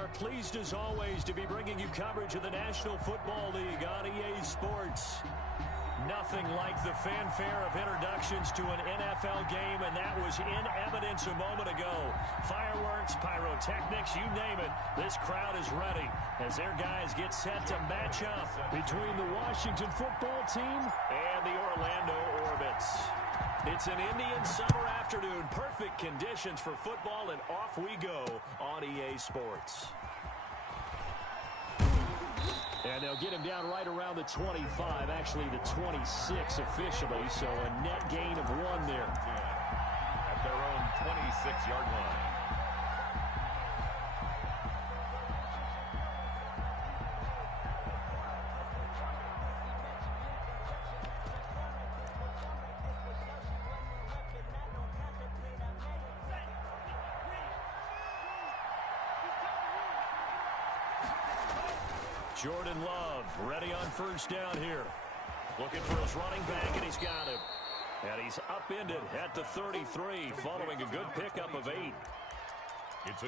are pleased as always to be bringing you coverage of the National Football League on EA Sports. Nothing like the fanfare of introductions to an NFL game, and that was in evidence a moment ago. Fireworks, pyrotechnics, you name it, this crowd is ready as their guys get set to match up between the Washington football team and the Orlando Orbits. It's an Indian summer afternoon, perfect conditions for football, and off we go on EA Sports. And they'll get him down right around the 25, actually the 26 officially, so a net gain of 1 there. At their own 26-yard line. Jordan Love ready on first down here. Looking for his running back, and he's got him. And he's upended at the 33 following a good pickup of 8.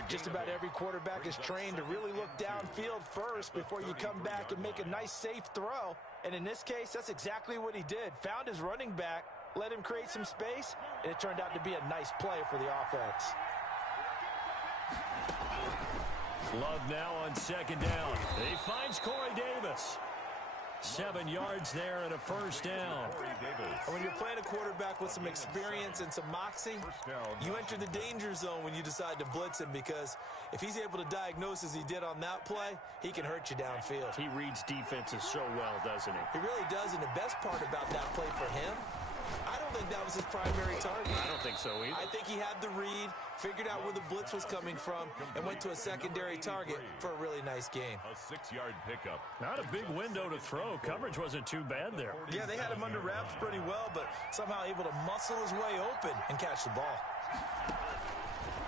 Just about every quarterback is trained to really look downfield first before you come back and make a nice, safe throw. And in this case, that's exactly what he did. Found his running back, let him create some space, and it turned out to be a nice play for the offense. Love now on second down. He finds Corey Davis. 7 yards there and a first down. And when you're playing a quarterback with some experience and some moxie, you enter the danger zone when you decide to blitz him, because if he's able to diagnose as he did on that play, he can hurt you downfield. He reads defenses so well, doesn't he? He really does, and the best part about that play for him, I don't think that was his primary target. I don't think so either. I think he had the read, figured out where the blitz was coming from, and went to a secondary target for a really nice gain. A 6-yard pickup. Not a big window to throw. Coverage wasn't too bad there. Yeah, they had him under wraps pretty well, but somehow able to muscle his way open and catch the ball.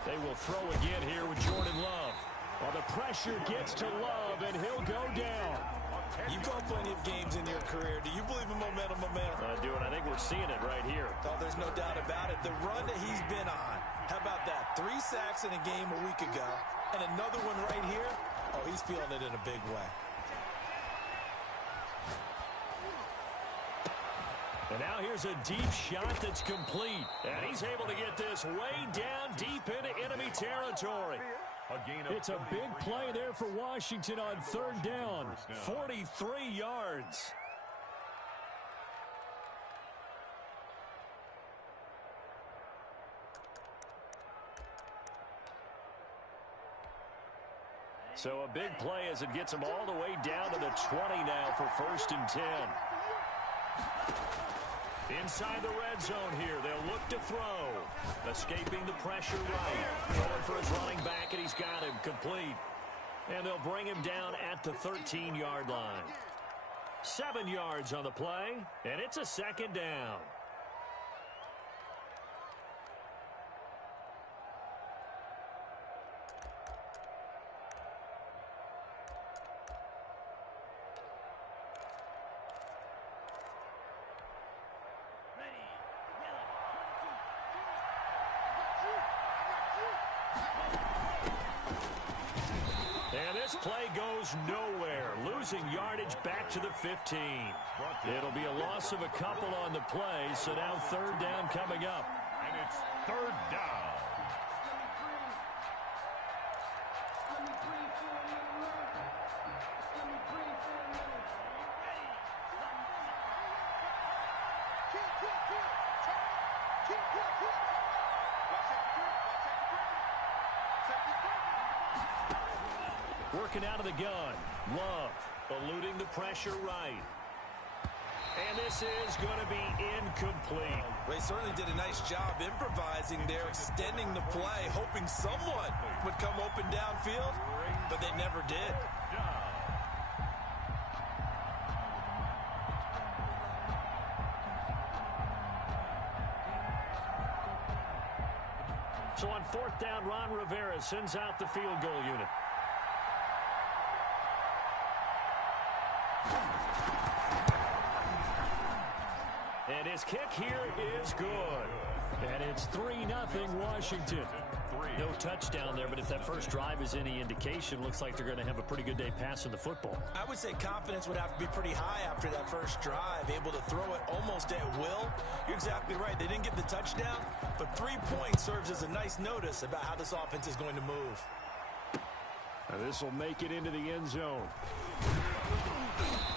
They will throw again here with Jordan Love. Well, the pressure gets to Love, and he'll go down. You've called plenty of games in your career. Do you believe in momentum? I do, and I think we're seeing it right here. Oh, there's no doubt about it. The run that he's been on, how about that? 3 sacks in a game a week ago, and another one right here. Oh, he's feeling it in a big way. And now here's a deep shot that's complete. And he's able to get this way down deep into enemy territory. It's a big play there for Washington on third down. 43 yards. So a big play as it gets them all the way down to the 20 now for first and 10. Inside the red zone here, they'll look to throw. Escaping the pressure right. Going for his running back, and he's got him complete. And they'll bring him down at the 13-yard line. 7 yards on the play, and it's a second down. Play goes nowhere, losing yardage back to the 15. It'll be a loss of a couple on the play, so now third down coming up. And it's third down. Working out of the gun. Love eluding the pressure right. And this is going to be incomplete. They certainly did a nice job improvising there, extending the play, hoping someone would come open downfield, but they never did. So on fourth down, Ron Rivera sends out the field goal unit. And his kick here is good. And it's 3-0 Washington. No touchdown there, but if that first drive is any indication, looks like they're going to have a pretty good day passing the football. I would say confidence would have to be pretty high after that first drive, able to throw it almost at will. You're exactly right. They didn't get the touchdown, but 3 points serves as a nice notice about how this offense is going to move. Now this will make it into the end zone.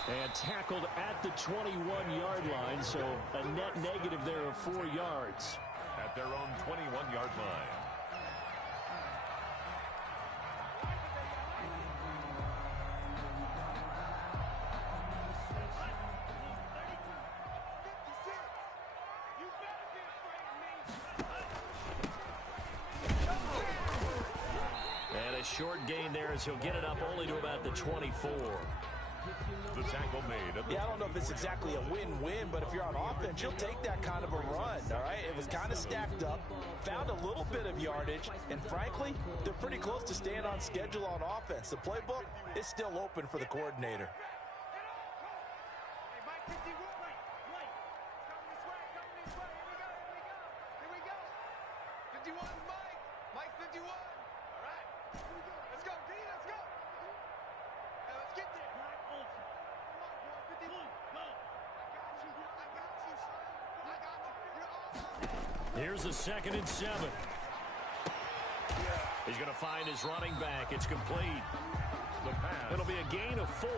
And tackled at the 21-yard line, so a net negative there of 4 yards. At their own 21-yard line. Short gain there as he'll get it up only to about the 24. The tackle made. Yeah, I don't know if it's exactly a win-win, but if you're on offense, you'll take that kind of a run, all right? It was kind of stacked up, found a little bit of yardage, and frankly, they're pretty close to staying on schedule on offense. The playbook is still open for the coordinator. Here's a 2nd and 7. He's going to find his running back. It's complete. It'll be a gain of 4,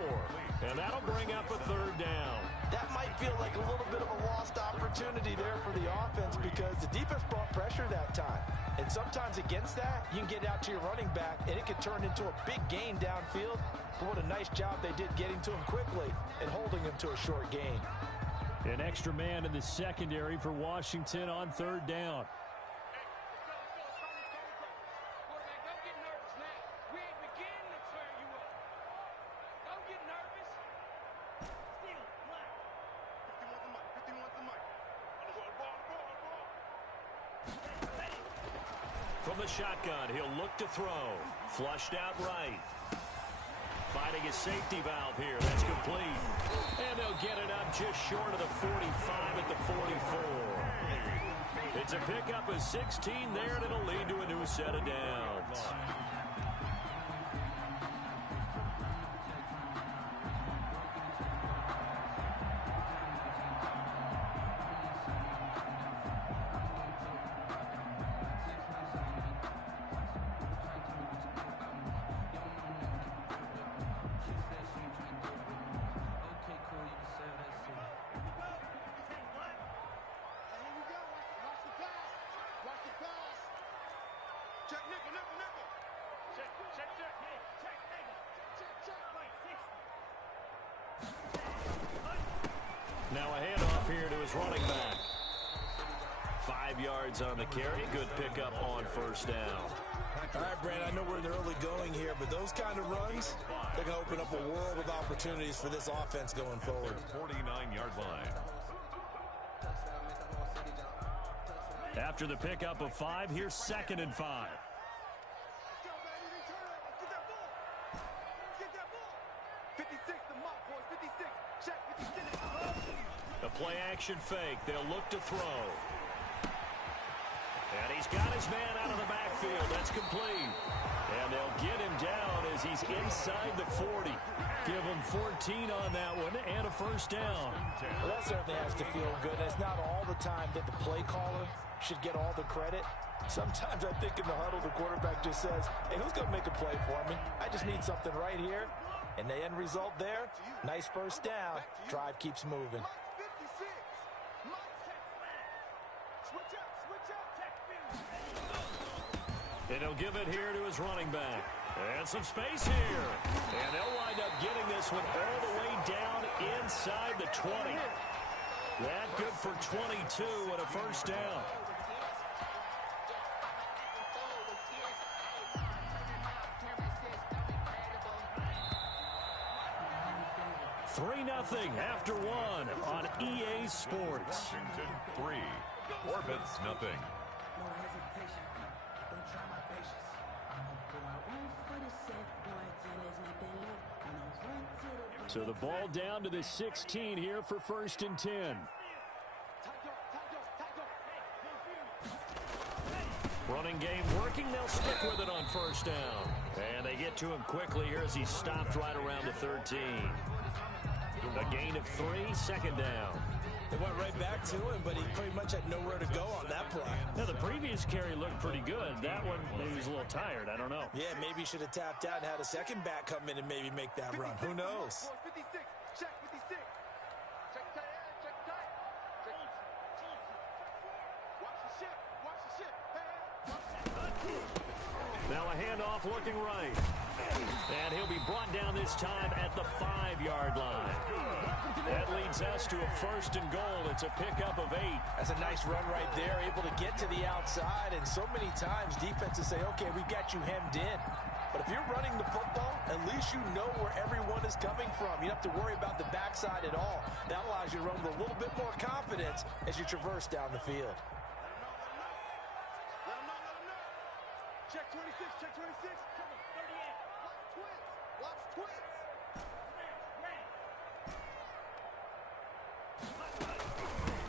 and that'll bring up a 3rd down. That might feel like a little bit of a lost opportunity there for the offense because the defense brought pressure that time. And sometimes against that, you can get out to your running back, and it can turn into a big gain downfield. But what a nice job they did getting to him quickly and holding him to a short gain. An extra man in the secondary for Washington on 3rd down. From the shotgun, he'll look to throw. Flushed out right. Finding his safety valve here. That's complete. And they'll get it up just short of the 45 at the 44. It's a pickup of 16 there, and it'll lead to a new set of downs. Now a handoff here to his running back. 5 yards on the carry. Good pickup on 1st down. All right, Brandon, I know we're in the early going here, but those kind of runs, they're going to open up a world of opportunities for this offense going forward. 49-yard line. After the pickup of 5, here's 2nd and 5. The play action fake. They'll look to throw. And he's got his man out of the backfield. That's complete. And they'll get him down as he's inside the 40. Give him 14 on that one and a 1st down. Well, that certainly has to feel good. It's not all the time that the play caller should get all the credit. Sometimes I think in the huddle, the quarterback just says, hey, who's going to make a play for me? I just need something right here. And the end result there, nice 1st down. Drive keeps moving. And he'll give it here to his running back. And some space here. And they'll wind up getting this one all the way down inside the 20. That good for 22 and a 1st down. Nothing after 1 on EA Sports. Washington 3, Orbits nothing. So the ball down to the 16 here for 1st and 10. Running game working. They'll stick with it on first down. And they get to him quickly here as he stopped right around the 13. A gain of 3, second down. They went right back to him, but he pretty much had nowhere to go on that play. Now, the previous carry looked pretty good. That one, maybe he was a little tired. I don't know. Yeah, maybe he should have tapped out and had a second back come in and maybe make that run. Who knows? 56. Check 56. Check tight end. Check tight. Watch the ship. Watch the ship. Now a handoff looking right. And he'll be brought down this time at the 5-yard line. That leads us to a first and goal. It's a pickup of 8. That's a nice run right there, able to get to the outside. And so many times defenses say, okay, we've got you hemmed in. But if you're running the football, at least you know where everyone is coming from. You don't have to worry about the backside at all. That allows you to run with a little bit more confidence as you traverse down the field. Check 26. Check 26. Come on, 38. Watch twins.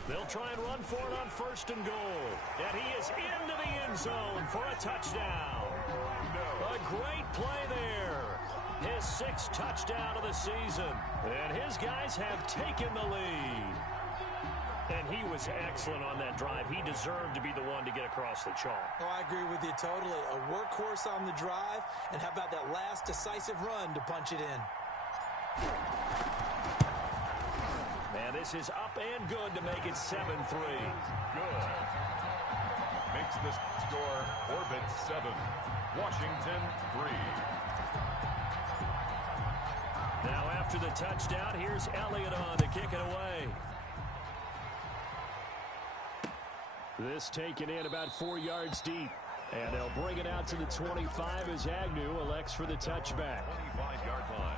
They'll try and run for it on first and goal. And he is into the end zone for a touchdown. A great play there. His 6th touchdown of the season. And his guys have taken the lead. And he was excellent on that drive. He deserved to be the one to get across the chalk. Oh, I agree with you totally. A workhorse on the drive. And how about that last decisive run to punch it in? And this is up and good to make it 7-3. Good. Makes the score Orbit 7. Washington 3. Now after the touchdown, here's Elliott on to kick it away. This taken in about 4 yards deep. And they'll bring it out to the 25 as Agnew elects for the touchback. 25-yard line.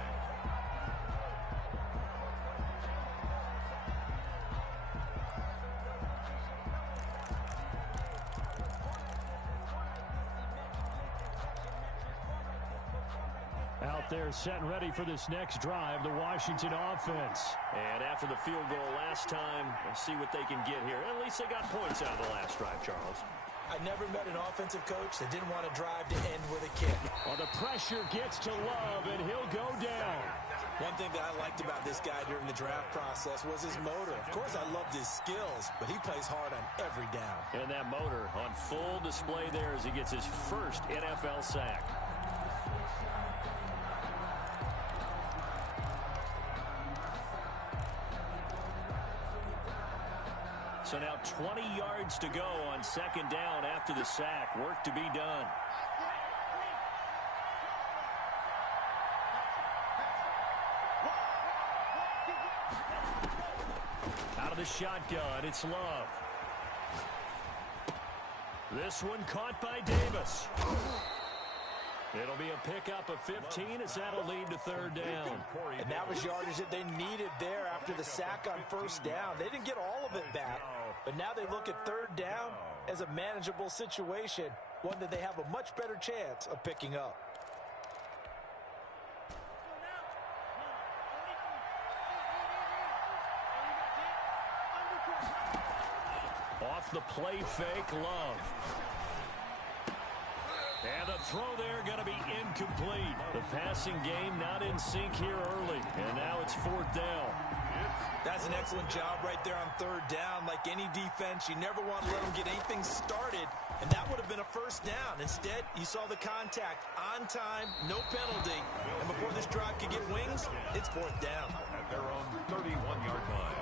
Out there set and ready for this next drive, the Washington offense. And after the field goal last time, we'll see what they can get here. At least they got points out of the last drive, Charles. I never met an offensive coach that didn't want to drive to end with a kick. Well, the pressure gets to Love, and he'll go down. One thing that I liked about this guy during the draft process was his motor. Of course, I loved his skills, but he plays hard on every down. And that motor on full display there as he gets his first NFL sack. So now 20 yards to go on second down after the sack. Work to be done. Out of the shotgun, it's Love. This one caught by Davis. It'll be a pickup of 15 as that'll lead to third down. And that was yardage that they needed there after the sack on first down. They didn't get all of it back, but now they look at third down as a manageable situation, one that they have a much better chance of picking up. Off the play fake, Love. And the throw there going to be incomplete. The passing game not in sync here early. And now it's fourth down. That's an excellent job right there on third down. Like any defense, you never want to let them get anything started. And that would have been a first down. Instead, you saw the contact on time, no penalty. And before this drive could get wings, it's fourth down. At their own 31-yard line.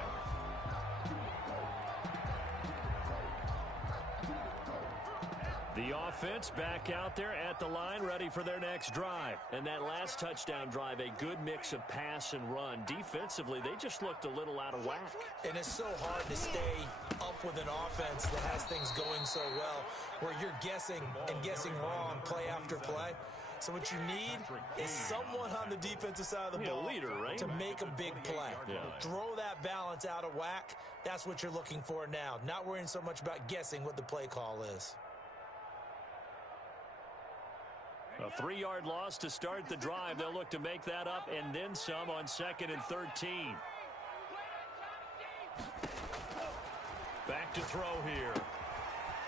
The offense back out there at the line, ready for their next drive. And that last touchdown drive, a good mix of pass and run. Defensively, they just looked a little out of whack. And it's so hard to stay up with an offense that has things going so well, where you're guessing and guessing wrong play after play. So what you need is someone on the defensive side of the ball leader, right? to make a big play. Yeah. Throw that balance out of whack. That's what you're looking for now. Not worrying so much about guessing what the play call is. A 3-yard loss to start the drive. They'll look to make that up and then some on 2nd and 13. Back to throw here.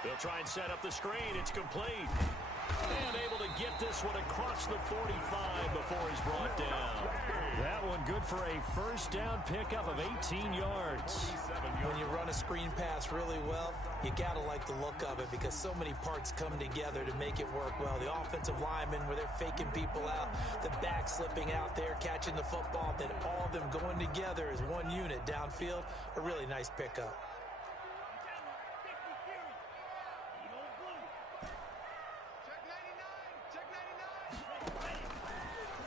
They'll try and set up the screen. It's complete. And able to get this one across the 45 before he's brought down. That one good for a first down pickup of 18 yards. When you run a screen pass really well, you got to like the look of it because so many parts come together to make it work well. The offensive linemen, where they're faking people out, the back slipping out there, catching the football, then all of them going together as one unit downfield. A really nice pickup.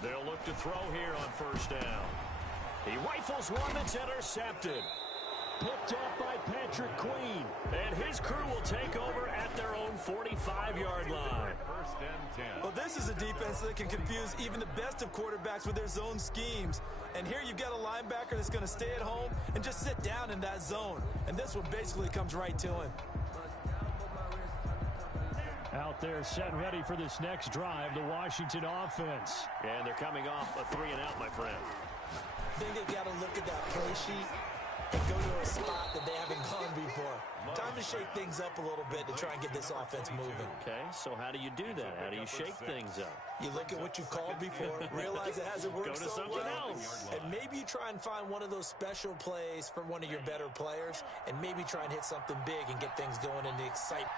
They'll look to throw here on first down. He rifles one that's intercepted. Picked up by Patrick Queen. And his crew will take over at their own 45-yard line. First and 10. Well, this is a defense that can confuse even the best of quarterbacks with their zone schemes. And here you've got a linebacker that's going to stay at home and just sit down in that zone. And this one basically comes right to him. Out there set and ready for this next drive, the Washington offense. And they're coming off a 3-and-out, my friend. I think they've got to look at that play sheet and go to a spot that they haven't gone before. Time to shake things up a little bit to try and get this offense moving. Okay, so how do you do that? How do you shake things up? You look at what you called before, realize it hasn't worked Go to so something well, else. and maybe you try and find one of those special plays from one of your better players, and maybe try and hit something big and get things going in the excitement.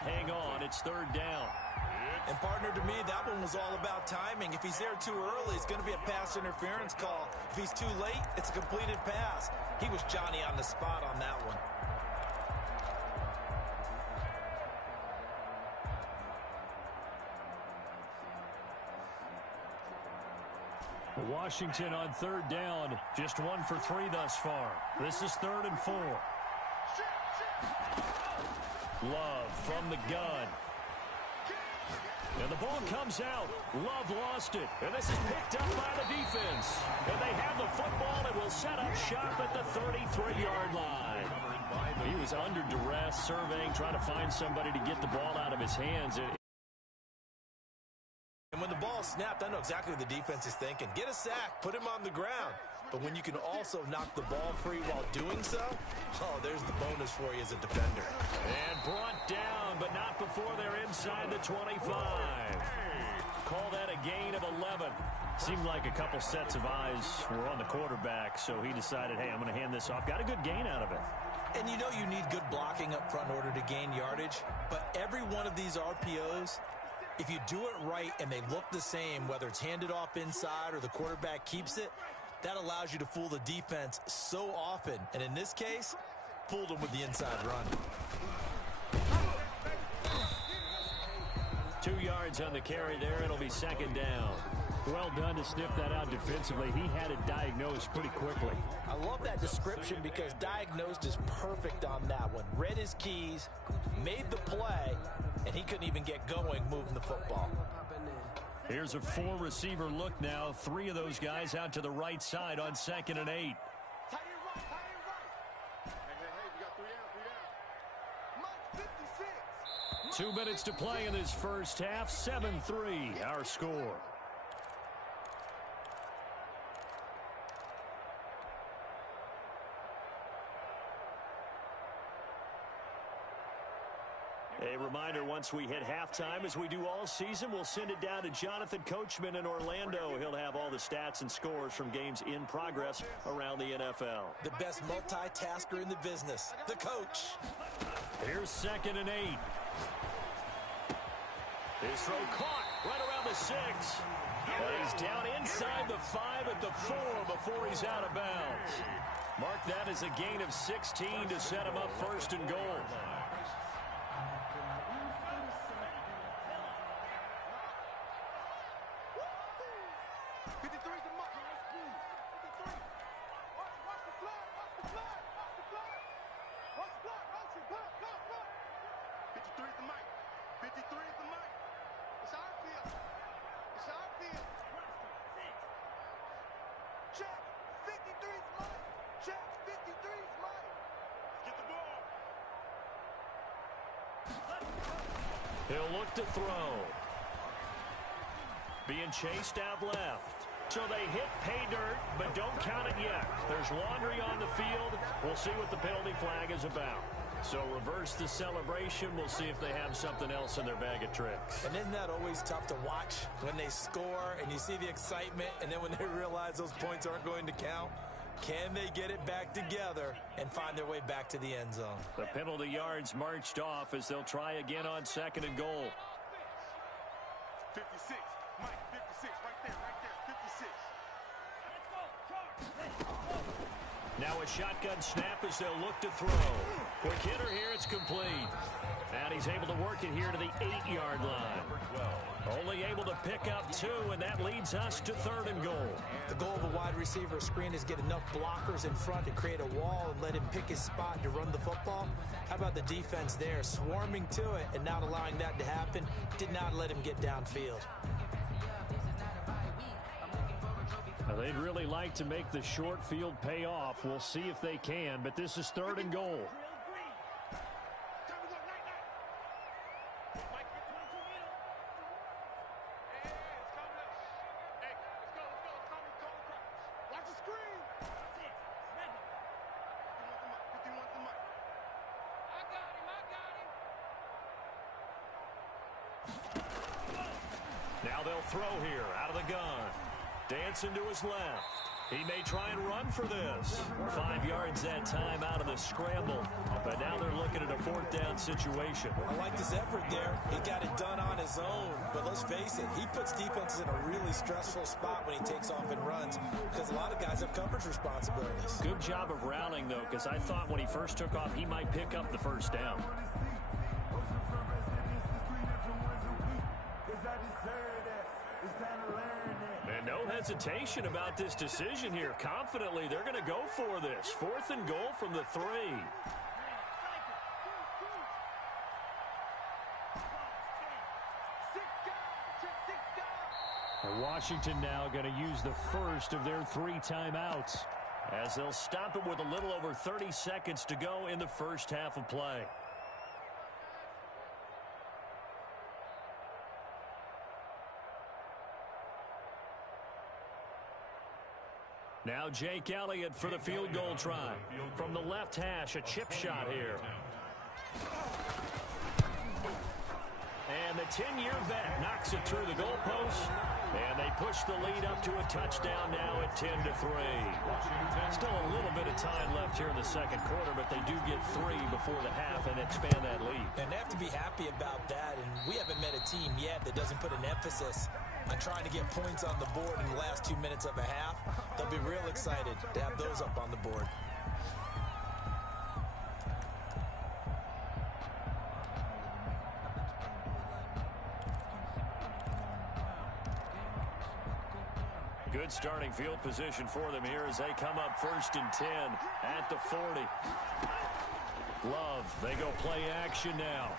Hang on, it's third down. And partner, to me, that one was all about timing. If he's there too early, it's going to be a pass interference call. If he's too late, it's a completed pass. He was Johnny on the spot on that one. Washington on third down, just 1 for 3 thus far. This is 3rd and 4. Love from the gun. And the ball comes out. Love lost it. And this is picked up by the defense. And they have the football and will set up shop at the 33-yard line. He was under duress, surveying, trying to find somebody to get the ball out of his hands. And when the ball is snapped, I know exactly what the defense is thinking. Get a sack, put him on the ground. But when you can also knock the ball free while doing so, oh, there's the bonus for you as a defender. And brought down, but not before they're inside the 25. Call that a gain of 11. Seemed like a couple sets of eyes were on the quarterback, so he decided, hey, I'm going to hand this off. Got a good gain out of it. And you know you need good blocking up front in order to gain yardage. But every one of these RPOs, if you do it right and they look the same, whether it's handed off inside or the quarterback keeps it, that allows you to fool the defense so often. And in this case, fooled them with the inside run. 2 yards on the carry there. It'll be second down. Well done to sniff that out defensively. He had it diagnosed pretty quickly. I love that description because diagnosed is perfect on that one. Read his keys, made the play, and he couldn't even get going moving the football. Here's a 4-receiver look now. 3 of those guys out to the right side on 2nd and 8. Tight end right, tight end right. Hey, we got 3 out, 3 out. Mike, 56. 2 minutes to play in this first half. 7-3, our score. A reminder, once we hit halftime, as we do all season, we'll send it down to Jonathan Coachman in Orlando. He'll have all the stats and scores from games in progress around the NFL. The best multitasker in the business, the coach. Here's 2nd and 8. His throw caught right around the 6. And he's down inside the 5 at the 4 before he's out of bounds. Mark that as a gain of 16 to set him up 1st and goal. He'll look to throw. Being chased out left. So they hit pay dirt, but don't count it yet. There's laundry on the field. We'll see what the penalty flag is about. So reverse the celebration. We'll see if they have something else in their bag of tricks. And isn't that always tough to watch when they score and you see the excitement, and then when they realize those points aren't going to count? Can they get it back together and find their way back to the end zone? The penalty yards marched off as they'll try again on 2nd and goal. 56. Mike, 56. Right there. 56. Now a shotgun snap as they'll look to throw. Quick hitter here, it's complete. And he's able to work it here to the 8-yard line. Only able to pick up 2, and that leads us to 3rd and goal. The goal of a wide receiver screen is get enough blockers in front to create a wall and let him pick his spot to run the football. How about the defense there, swarming to it and not allowing that to happen? Did not let him get downfield. Now, they'd really like to make the short field pay off. We'll see if they can, but this is 3rd and goal. Now they'll throw here out of the gun. Dancing to his left. He may try and run for this. 5 yards that time out of the scramble. But now they're looking at a 4th down situation. I liked his effort there. He got it done on his own. But let's face it, he puts defenses in a really stressful spot when he takes off and runs because a lot of guys have coverage responsibilities. Good job of rallying, though, because I thought when he first took off, he might pick up the 1st down. And no hesitation about this decision here. Confidently, they're going to go for this. 4th and goal from the 3. Washington now going to use the first of their 3 timeouts as they'll stop it with a little over 30 seconds to go in the first half of play. Now Jake Elliott for the field goal try. From the left hash, a chip shot here. And the 10-year vet knocks it through the goalpost. And they push the lead up to a touchdown now at 10-3. Still a little bit of time left here in the second quarter, but they do get 3 before the half and expand that lead. And they have to be happy about that. And we haven't met a team yet that doesn't put an emphasis on trying to get points on the board in the last 2 minutes of a half. They'll be real excited to have those up on the board. Good starting field position for them here as they come up 1st and 10 at the 40. Love, they go play action now.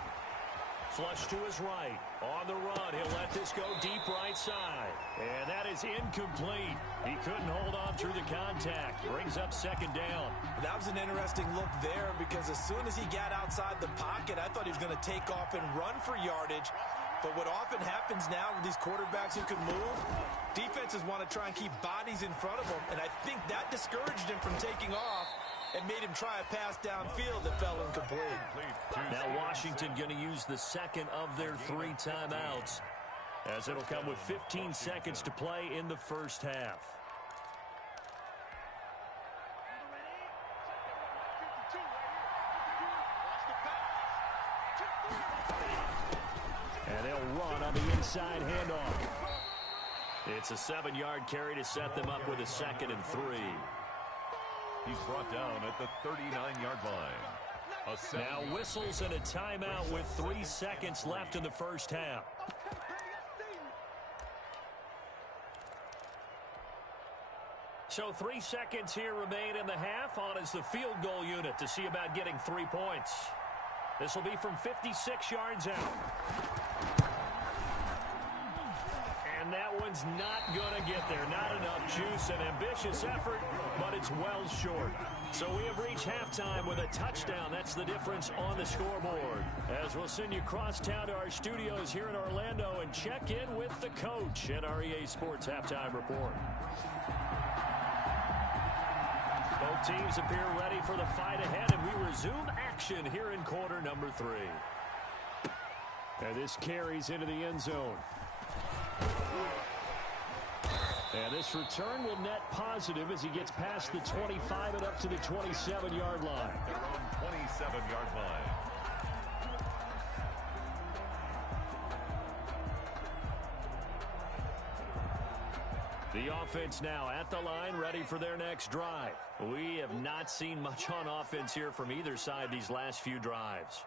Flush to his right. On the run, he'll let this go deep right side. And that is incomplete. He couldn't hold on through the contact. Brings up 2nd down. That was an interesting look there because as soon as he got outside the pocket, I thought he was going to take off and run for yardage. But what often happens now with these quarterbacks who can move, defenses want to try and keep bodies in front of them. And I think that discouraged him from taking off and made him try a pass downfield that fell incomplete. Now Washington going to use the 2nd of their 3 timeouts as it'll come with 15 seconds to play in the first half. And they'll run on the inside handoff. It's a 7-yard carry to set them up with a 2nd and 3. He's brought down at the 39-yard line. Now whistles and a timeout with 3 seconds left in the first half. So 3 seconds here remain in the half on as the field goal unit to see about getting 3 points. This will be from 56 yards out. And that one's not going to get there. Not enough juice. An ambitious effort, but it's well short. So we have reached halftime with a touchdown. That's the difference on the scoreboard. As we'll send you cross town to our studios here in Orlando and check in with the coach at our EA Sports Halftime Report. Both teams appear ready for the fight ahead, and we resume action here in quarter number 3. And this carries into the end zone. And this return will net positive as he gets past the 25 and up to the 27-yard line. Their own 27-yard line. The offense now at the line, ready for their next drive. We have not seen much on offense here from either side these last few drives.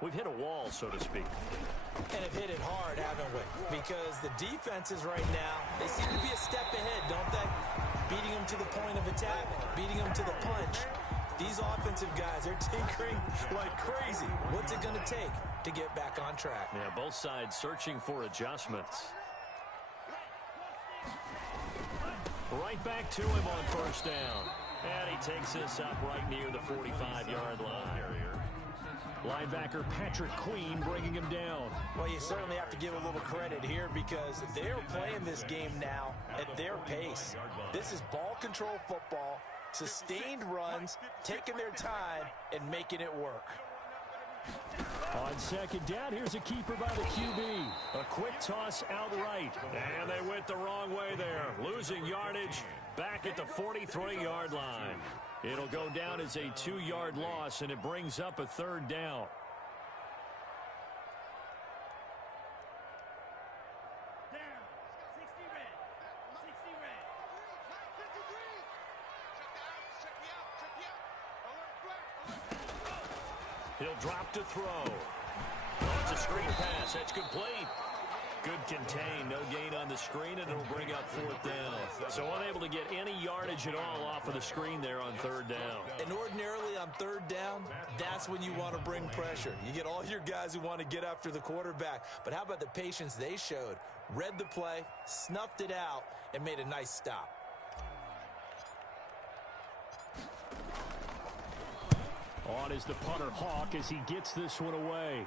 We've hit a wall, so to speak. And have hit it hard, haven't we? Because the defenses right now, they seem to be a step ahead, don't they? Beating them to the point of attack, beating them to the punch. These offensive guys, they're tinkering like crazy. What's it going to take to get back on track? Yeah, both sides searching for adjustments. Right back to him on first down. And he takes this up right near the 45-yard line. Linebacker Patrick Queen bringing him down. Well, you certainly have to give a little credit here because they're playing this game now at their pace. This is ball control football, sustained runs, taking their time, and making it work. On second down, here's a keeper by the QB. A quick toss outright. And they went the wrong way there. Losing yardage back at the 43-yard line. It'll go down as a 2-yard loss, and it brings up a third down. He'll drop to throw. Oh, it's a screen pass. That's complete. Good contain. No gain on the screen, and it'll bring up fourth down. So unable to get any yardage at all off of the screen there on third down. And ordinarily on third down, that's when you want to bring pressure. You get all your guys who want to get after the quarterback. But how about the patience they showed? Read the play, snuffed it out, and made a nice stop. On is the punter Hawk as he gets this one away.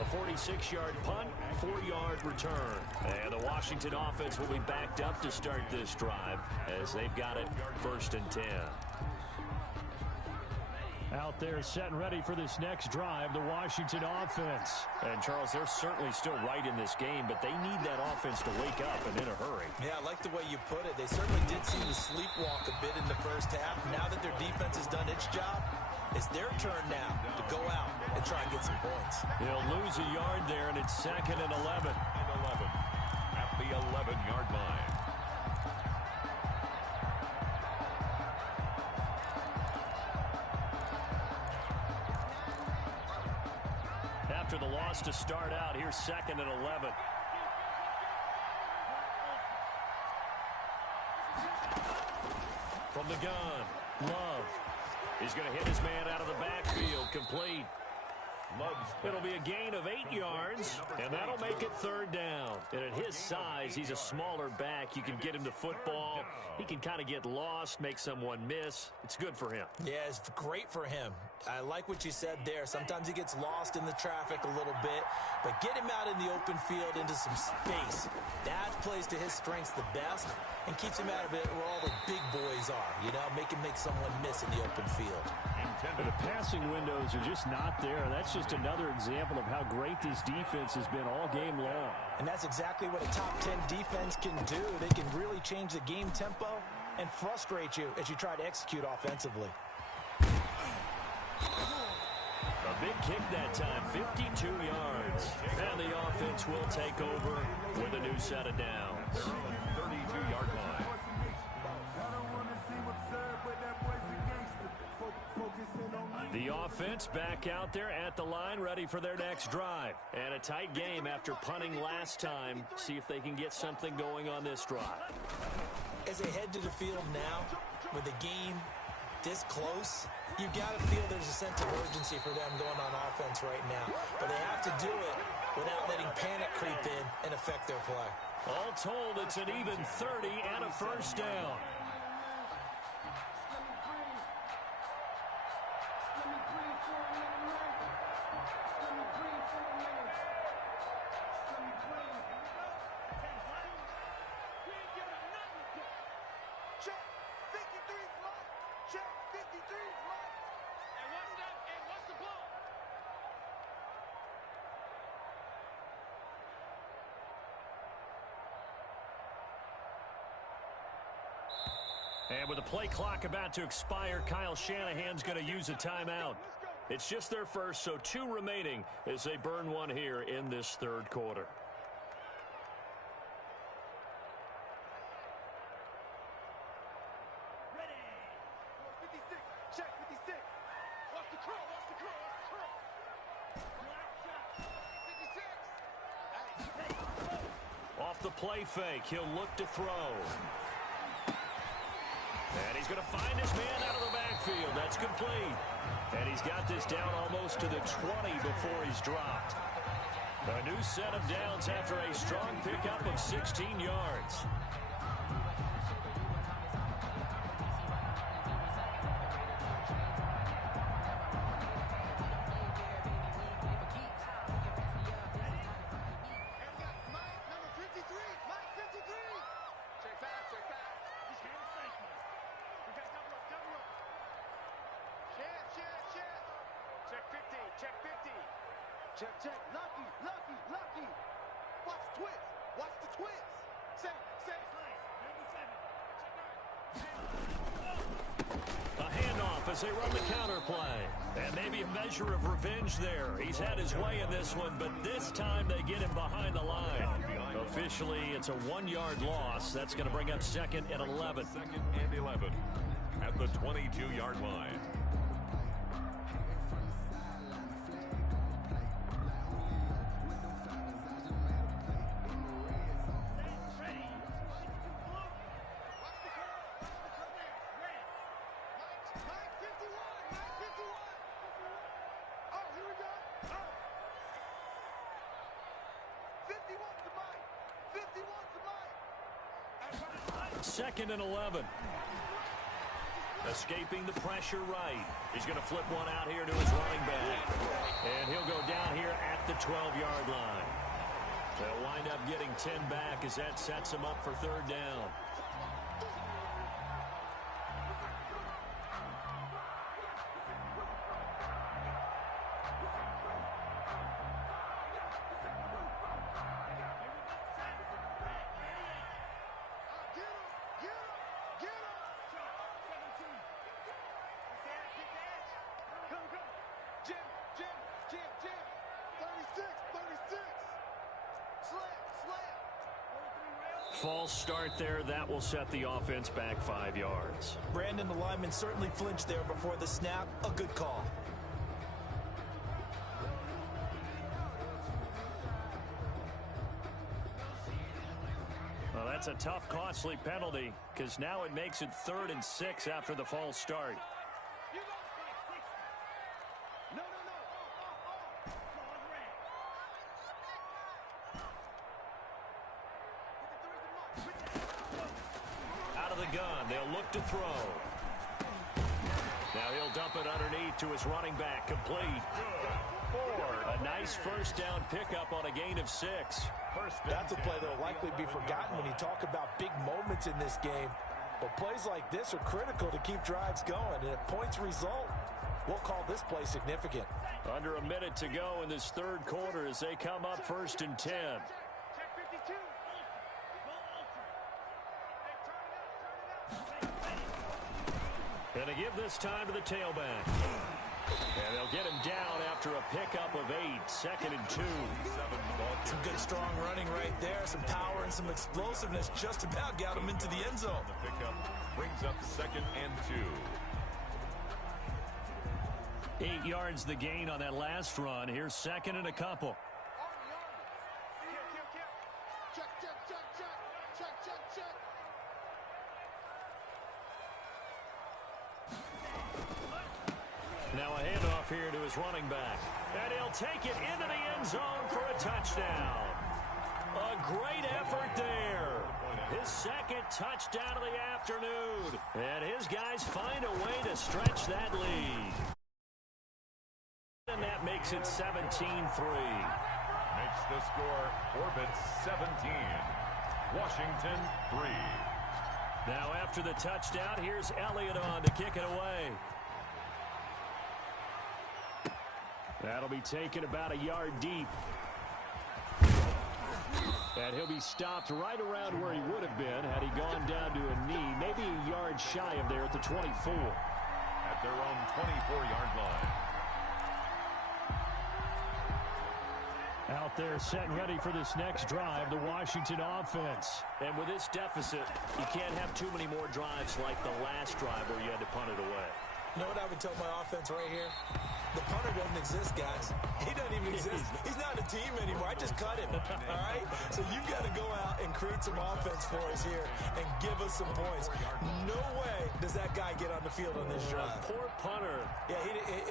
A 46-yard punt, 4-yard return. And the Washington offense will be backed up to start this drive as they've got it first and 10. Out there set and ready for this next drive, the Washington offense. And, Charles, they're certainly still right in this game, but they need that offense to wake up and in a hurry. Yeah, I like the way you put it. They certainly did seem to sleepwalk a bit in the first half. Now that their defense has done its job, it's their turn now to go out and try and get some points. They'll lose a yard there, and it's second and 11. At the 11-yard line. After the loss to start out, here's second and 11. From the gun, Love. He's going to hit his man out of the backfield, complete. It'll be a gain of 8 yards, and that'll make it third down. And at his size, he's a smaller back. You can get him to football. He can kind of get lost, make someone miss. It's good for him. Yeah, it's great for him. I like what you said there. Sometimes he gets lost in the traffic a little bit, but get him out in the open field into some space. That plays to his strengths the best and keeps him out of it where all the big boys are, you know, make someone miss in the open field. But the passing windows are just not there. That's just another example of how great this defense has been all game long. And that's exactly what a top 10 defense can do. They can really change the game tempo and frustrate you as you try to execute offensively. A big kick that time, 52 yards. And the offense will take over with a new set of downs. 32-yard line. The offense back out there at the line, ready for their next drive. And a tight game after punting last time. See if they can get something going on this drive. As they head to the field now, with the game this close, you've got to feel there's a sense of urgency for them going on offense right now. But they have to do it without letting panic creep in and affect their play. All told, it's an even 30 and a first down. And with the play clock about to expire, Kyle Shanahan's going to use a timeout. It's just their first, so 2 remaining as they burn one here in this third quarter. Ready. 56. Check 56. Watch the curl. Watch the curl. Watch the curl. Black shot. 56. Off the play fake, he'll look to throw. And he's going to find his man out of the backfield. That's complete. And he's got this down almost to the 20 before he's dropped. A new set of downs after a strong pickup of 16 yards. Check, check. Lucky, lucky, lucky. Watch the twist. Watch the twist. Say. A handoff as they run the counter play. And maybe a measure of revenge there. He's had his way in this one, but this time they get him behind the line. Officially, it's a 1-yard loss. That's going to bring up 2nd and 11. 2nd and 11 at the 22-yard line. Second and 11. Escaping the pressure right. He's going to flip one out here to his running back. And he'll go down here at the 12-yard line. They'll wind up getting 10 back as that sets him up for 3rd down. False start there. That will set the offense back 5 yards. Brandon, the lineman certainly flinched there before the snap. A good call. Well, that's a tough, costly penalty because now it makes it 3rd and 6 after the false start. Gun. They'll look to throw. Now he'll dump it underneath to his running back. Complete. A nice first down pickup on a gain of 6. That's a play that will likely be forgotten when you talk about big moments in this game. But plays like this are critical to keep drives going. And if points result, we'll call this play significant. Under a minute to go in this third quarter as they come up 1st and 10. Going to give this time to the tailback. And they'll get him down after a pickup of 8. 2nd and 2. Some good strong running right there. Some power and some explosiveness just about got him into the end zone. The pickup brings up 2nd and 2. 8 yards the gain on that last run. Here's 2nd and a couple. Now a handoff here to his running back. And he'll take it into the end zone for a touchdown. A great effort there. His 2nd touchdown of the afternoon. And his guys find a way to stretch that lead. And that makes it 17-3. Makes the score Orbit 17. Washington 3. Now after the touchdown, here's Elliott on to kick it away. That'll be taken about a yard deep. And he'll be stopped right around where he would have been had he gone down to a knee, maybe a yard shy of there at the 24. At their own 24-yard line. Out there set and ready for this next drive, the Washington offense. And with this deficit, you can't have too many more drives like the last drive where you had to punt it away. You know what I would tell my offense right here? The punter doesn't exist, guys. He doesn't even exist. He's not a team anymore. I just cut him, all right? So you've got to go out and create some offense for us here and give us some points. No way does that guy get on the field on this drive. Poor punter. Yeah,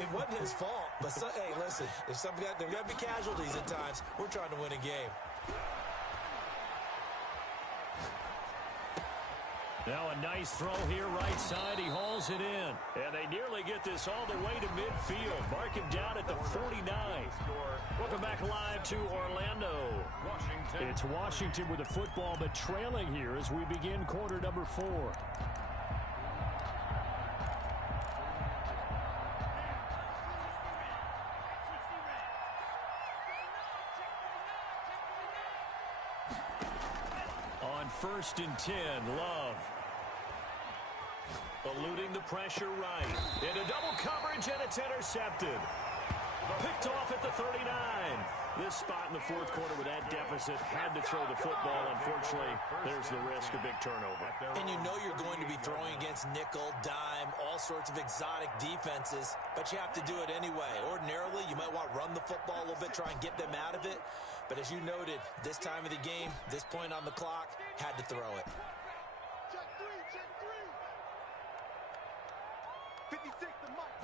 it wasn't his fault. But, hey, listen, there's got to be casualties at times. We're trying to win a game. Now a nice throw here, right side. He hauls it in. And they nearly get this all the way to midfield. Mark him down at the 49. Welcome back live to Orlando. Washington. It's Washington with the football, but trailing here as we begin quarter number 4. On 1st and 10, Love. Eluding the pressure right. Into double coverage, and it's intercepted. Picked off at the 39. This spot in the 4th quarter with that deficit had to throw the football. Unfortunately, there's the risk of big turnover. And you know you're going to be throwing against nickel, dime, all sorts of exotic defenses, but you have to do it anyway. Ordinarily, you might want to run the football a little bit, try and get them out of it. But as you noted, this time of the game, this point on the clock, had to throw it. Check three. 56 to Mike.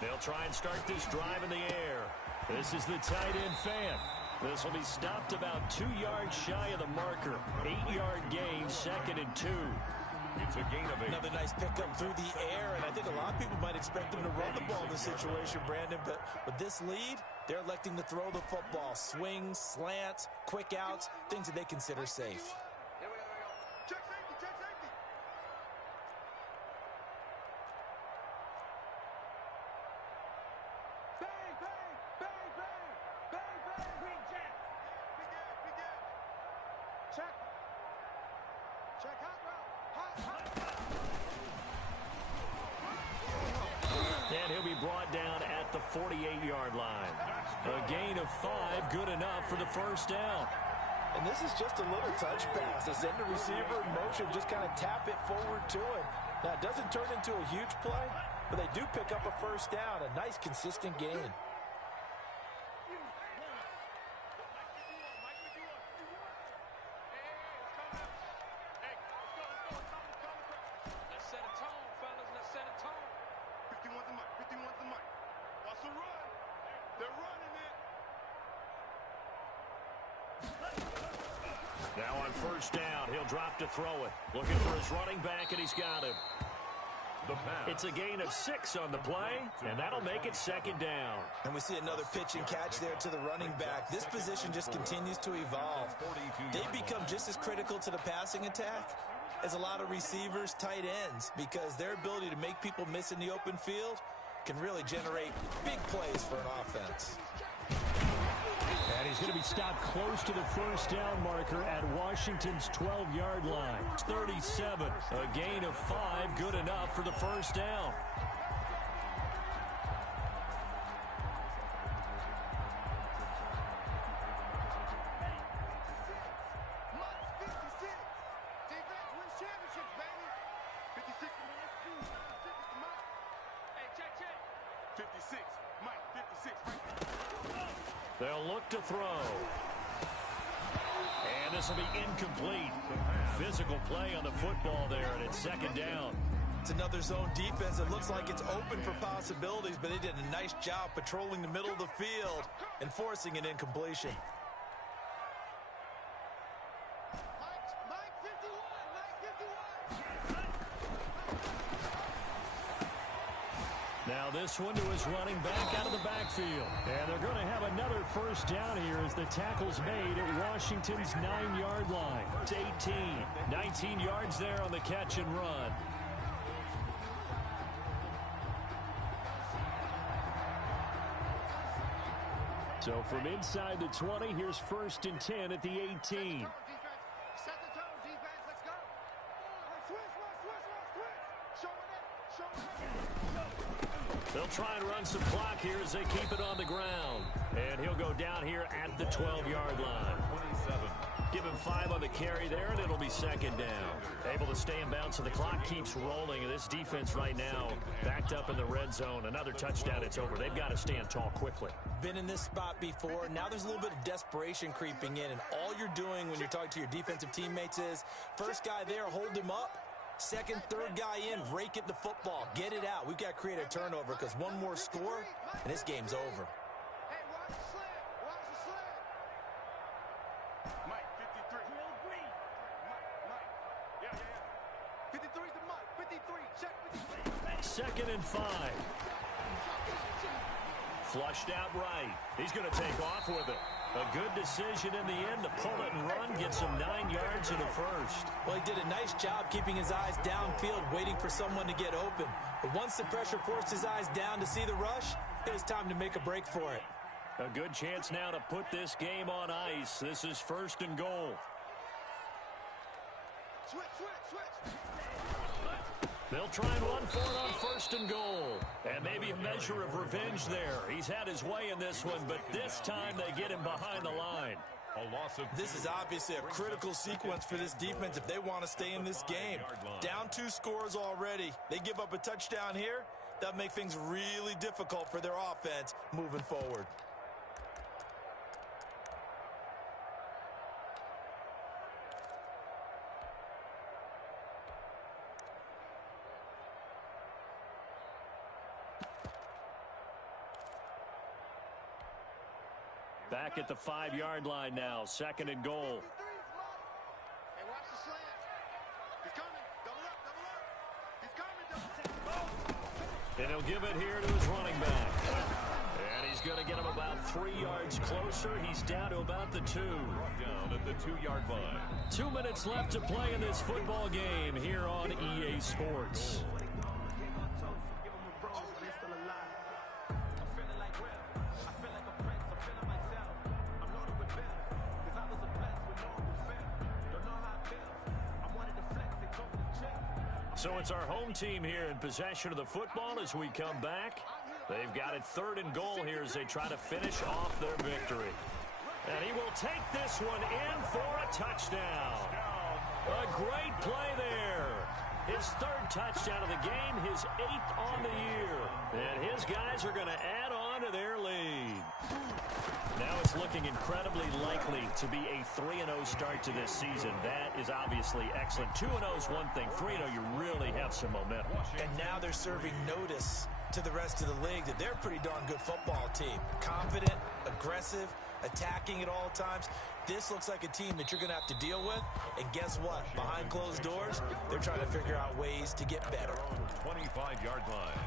They'll try and start this drive in the air. This is the tight end fan. This will be stopped about 2 yards shy of the marker. 8-yard gain, 2nd and 2. It's a gain of 8. Another nice pickup through the air, and I think a lot of people might expect them to run the ball in this situation, Brandon, but with this lead, they're electing to throw the football. Swings, slants, quick outs, things that they consider safe. Check safety. Bang. Green Jack. Big air. Check hot route. And he'll be brought down at the 48-yard line. A gain of 5, good enough for the first down. And this is just a little touch pass. They send the receiver in motion, just kind of tap it forward to him. Now, it doesn't turn into a huge play, but they do pick up a first down, a nice, consistent gain. Now on first down, he'll drop to throw it. Looking for his running back, and he's got him. It's a gain of 6 on the play, and that'll make it 2nd down. And we see another pitch and catch there to the running back. This position just continues to evolve. They become just as critical to the passing attack as a lot of receivers, tight ends, because their ability to make people miss in the open field can really generate big plays for an offense. And he's going to be stopped close to the first down marker at Washington's 12-yard line. It's 37. A gain of 5, good enough for the first down. They'll look to throw. And this will be incomplete. Physical play on the football there, and it's 2nd down. It's another zone defense. It looks like it's open for possibilities, but they did a nice job patrolling the middle of the field and forcing an incompletion. Now this one to his running back out of the backfield. And they're going to have another first down here as the tackle's made at Washington's 9-yard line. It's 18. 19 yards there on the catch and run. So from inside the 20, here's 1st and 10 at the 18. They'll try and run some clock here as they keep it on the ground. And he'll go down here at the 12-yard line. 27. Give him 5 on the carry there, and it'll be 2nd down. Able to stay in bounds, so the clock keeps rolling. And this defense right now backed up in the red zone. Another touchdown, it's over. They've got to stand tall quickly. Been in this spot before. Now there's a little bit of desperation creeping in. And all you're doing when you're talking to your defensive teammates is, first guy there, hold him up. Second, third guy in, rake at the football. Get it out. We've got to create a turnover because one more score, and this game's over. Hey, watch the slant. Watch the slant. Mike, 53. Mike. Yeah. 53 to Mike. 53. Check 53. 2nd and 5. Flushed out right. He's going to take off with it. A good decision in the end to pull it and run, gets him 9 yards and a first. Well, he did a nice job keeping his eyes downfield, waiting for someone to get open. But once the pressure forced his eyes down to see the rush, it was time to make a break for it. A good chance now to put this game on ice. This is 1st and goal. Switch. They'll try and run for it on 1st and goal. And maybe a measure of revenge there. He's had his way in this one, but this time they get him behind the line. A loss of This is obviously a critical sequence for this defense if they want to stay in this game. Down 2 scores already. They give up a touchdown here. That'll make things really difficult for their offense moving forward. Back at the 5-yard line now, 2nd and goal. Hey, watch the slant. He's coming. Double up. He's coming. And he'll give it here to his running back. And he's going to get him about 3 yards closer. He's down to about the 2. down at the 2-yard line. 2 minutes left to play in this football game here on EA Sports. So it's our home team here in possession of the football as we come back. They've got it 3rd and goal here as they try to finish off their victory. And he will take this one in for a touchdown. A great play there. His 3rd touchdown of the game, his 8th on the year. And his guys are going to add on to their lead. Now it's looking incredibly likely to be a 3-0 start to this season. That is obviously excellent. 2-0 is one thing. 3-0, you really have some momentum. And now they're serving notice to the rest of the league that they're a pretty darn good football team. Confident, aggressive, attacking at all times. This looks like a team that you're going to have to deal with. And guess what? Behind closed doors, they're trying to figure out ways to get better. 25-yard line.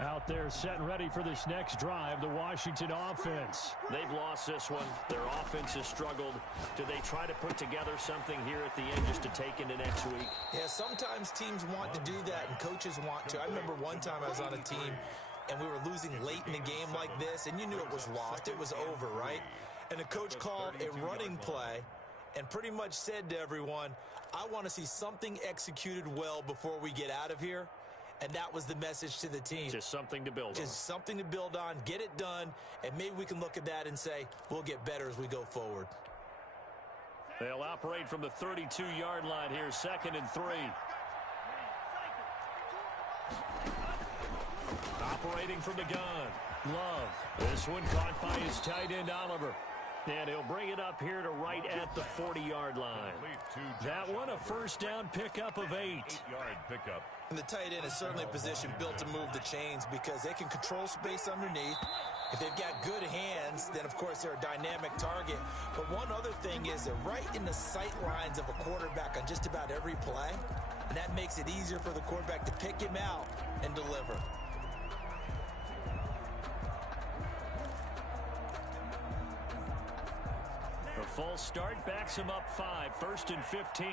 Out there set and ready for this next drive, the Washington offense. They've lost this one. Their offense has struggled. Do they try to put together something here at the end just to take into next week? Yeah, sometimes teams want to do that and coaches want to. I remember one time I was on a team and we were losing late in the game like this, and you knew it was lost. It was over, right? And the coach called a running play and pretty much said to everyone, I want to see something executed well before we get out of here. And that was the message to the team. Just something to build on. Just something to build on, get it done, and maybe we can look at that and say, we'll get better as we go forward. They'll operate from the 32-yard line here, 2nd and 3. Operating from the gun. Love. This one caught by his tight end, Oliver. And he'll bring it up here to right at the 40-yard line. That one a first down pickup of 8. 8-yard pickup. And the tight end is certainly a position built to move the chains because they can control space underneath. If they've got good hands, then, of course, they're a dynamic target. But one other thing is they're right in the sight lines of a quarterback on just about every play. And that makes it easier for the quarterback to pick him out and deliver. The false start backs him up 5, 1st and 15.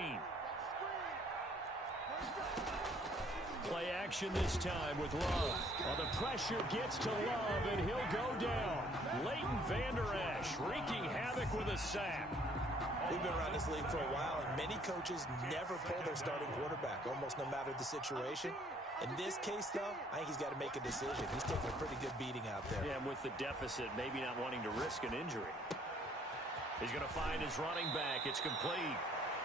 Play action this time with Love. Well, the pressure gets to Love, and he'll go down. Leighton Vander Esch wreaking havoc with a sack. We've been around this league for a while, and many coaches never pull their starting quarterback, almost no matter the situation. In this case, though, I think he's got to make a decision. He's taking a pretty good beating out there. Yeah, and with the deficit, maybe not wanting to risk an injury. He's going to find his running back. It's complete.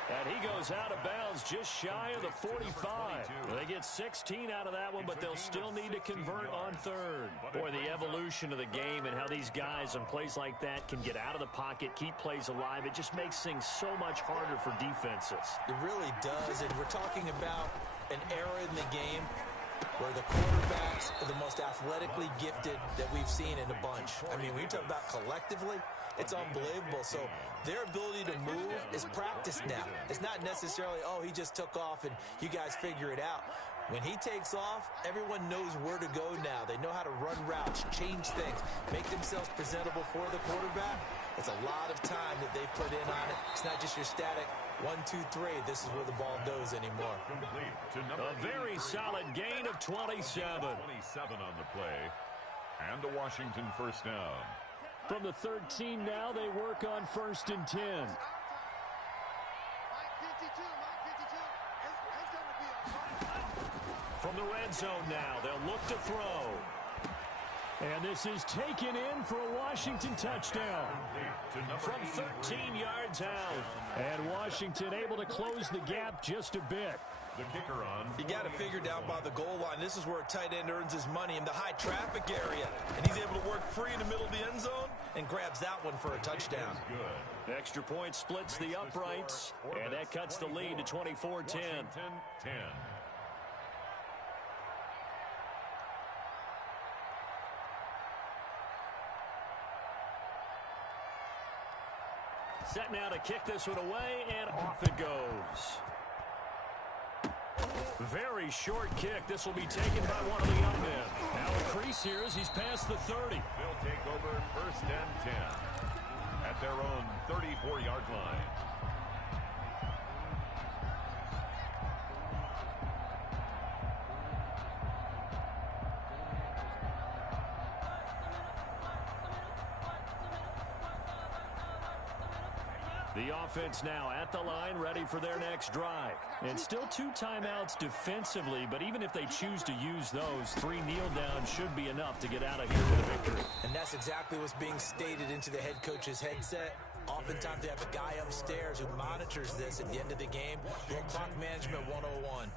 And he goes out of bounds just shy of the 45. They get 16 out of that one, but they'll still need to convert on 3rd. Boy, the evolution of the game and how these guys on plays like that can get out of the pocket, keep plays alive, it just makes things so much harder for defenses. It really does, and we're talking about an era in the game where the quarterbacks are the most athletically gifted that we've seen in a bunch. I mean, when you talk about collectively, it's unbelievable. So their ability to move is practiced now. It's not necessarily, oh, he just took off and you guys figure it out. When he takes off, everyone knows where to go now. They know how to run routes, change things, make themselves presentable for the quarterback. It's a lot of time that they put in on it. It's not just your static 1, 2, 3. This is where the ball goes anymore. A very solid gain of 27. 27 on the play. And the Washington first down. From the 13 now, they work on 1st and 10. From the red zone now, they'll look to throw. And this is taken in for a Washington touchdown. From 13 yards out. And Washington able to close the gap just a bit. The kicker on. You got to figure down by the goal line. This is where a tight end earns his money in the high traffic area. And he's able to work free in the middle of the end zone and grabs that one for a touchdown. Good. Extra point splits the uprights. And that cuts the lead to 24-10. 10. Set now to kick this one away, and off it goes. Very short kick. This will be taken by one of the young men. Now a crease here as he's past the 30. They'll take over 1st and 10 at their own 34-yard line. The offense now at the line, ready for their next drive. And still 2 timeouts defensively, but even if they choose to use those, 3 kneel downs should be enough to get out of here with a victory. And that's exactly what's being stated into the head coach's headset. Oftentimes they have a guy upstairs who monitors this at the end of the game. Little clock management 101.